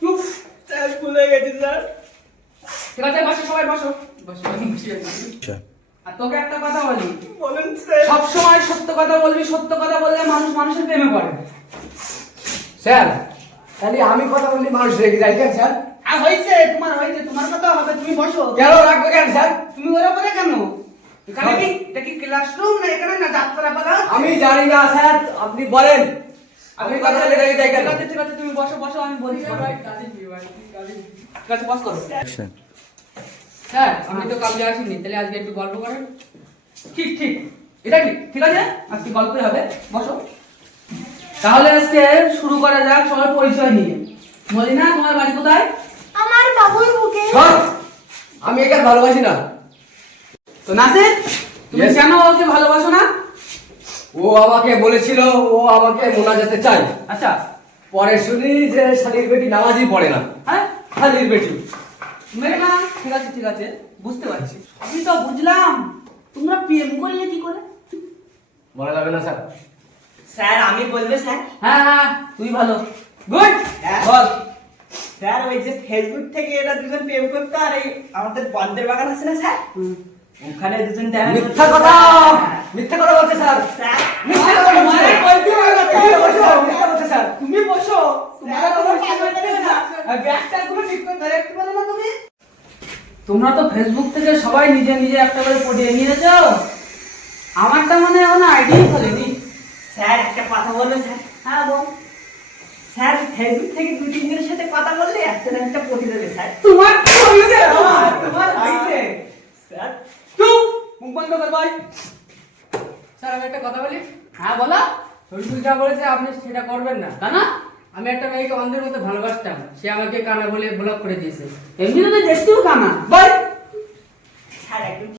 চুপ। স্যার ভুলে গেছি স্যার। ঠিক আছে বসো, সবাই বসো। আর তোকে একটা কথা বলি, বলুন স্যার। সব সময় সত্য কথা বলবি, সত্য কথা বললে মানুষ মানুষের প্রেমে পড়ে। স্যার তাহলে আমি কথা বললি মানুষ রেগে যায় কেন স্যার? আর হয়েছে, তোমার কথা হবে, তুমি বসো। কেন রাখবে কেন স্যার? তুমি ওরা করে কেন? এখানে কি এটা কি ক্লাসরুম না এখানে না যাত্রাপালা? আমি জানি না স্যার, আপনি বলেন। আমি কথা বলে রেগে যাই কেন? ঠিক আছে তুমি বসো, আমি বলি। ঠিক আছে বস করো। স্যার আমি তো কালকে আসিনি, তাহলে আজকে একটু গল্প করেন। ঠিক এটা ঠিক আছে, আজকে গল্পই হবে, বসো। তাহলে আজকে শুরু করা যাক সবার পরিচয় নিয়ে। মলিনা, তোমার বাড়ি কোথায়? আমার বাবুর বুকে। স্যার আমি একে আর ভালোবাসি না। তো নাসির, তুমি Yes. কেন ওকে ভালোবাসো না? ও আমাকে বলেছিল ও আমাকে মোনাজাতে চাই, আচ্ছা, পরে শুনি যে শালির বেটি নামাজই পড়ে না। হ্যাঁ শালির বেটি। মেঘনা, ঠিক আছে বুঝতে পারছি, আমি তো বুঝলাম। তোমরা প্রেম করলে কি করে? বলা যাবে না স্যার। স্যার আমি বলবো স্যার। হ্যাঁ তুই ভালো, গুড হ্যাঁ। বল। স্যার ওই যে ফেসবুক থেকে এরা দুজন প্রেম করতো, আর এই আমাদের বন্ধের বাগান আছে না স্যার, ওখানে দুজন দেখা করতো। মিথ্যা কথা বলছে স্যার। স্যার মিথ্যা কথা বলছে। তুমি বসো, মিথ্যা বলছে স্যার। তুমি বসো, স্যার, তোমার কি মনে হয় না? ব্যাগটা গুলো ঠিক করে দাঁড়াতে পারো না তুমি? তোমরা তো ফেসবুক থেকে সবাই নিজে একটা করে পড়িয়ে নিয়েছো, আমারটা মনে হয় এখনো আইডিই খোলেনি। স্যার একটা কথা বলবো স্যার। হ্যাঁ বল। স্যার ফেসবুক থেকে দুই তিনজনের সাথে কথা বললে একটা না একটা পটি দেবে স্যার। তোমার কি হয়েছে? তোমার হয়েছে। স্যার চুপ, মুখ বন্ধ কর ভাই। স্যার আমি একটা কথা বলি। হ্যাঁ বলো। শরীফুল যা বলেছে আপনি সেটা করবেন না। কানা, আমি একটা মেয়েকে অন্ধের মতো ভালোবাসতাম, সে আমাকে কানা বলে ব্লক করে দিয়েছে। এমনি তো দেখতেও কানা। বল।